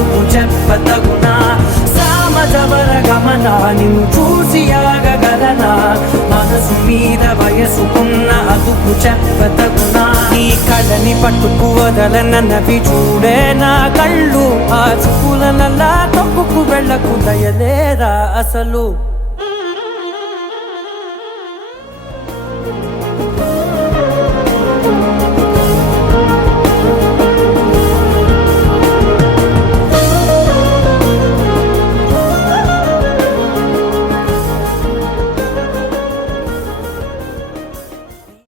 అదుపు చెప్పతగునా సామజవర గమన నిన్ను చూసి ఆగగలనా మనసు మీద వయసుకున్న అదుపు చెప్పతగునా నీ కళ్ళని పట్టుకు వదలనవి చూడే నా కళ్ళు ఆ చూపులనల్లా తప్పుకు వెళ్ళకు దయలేరా అసలు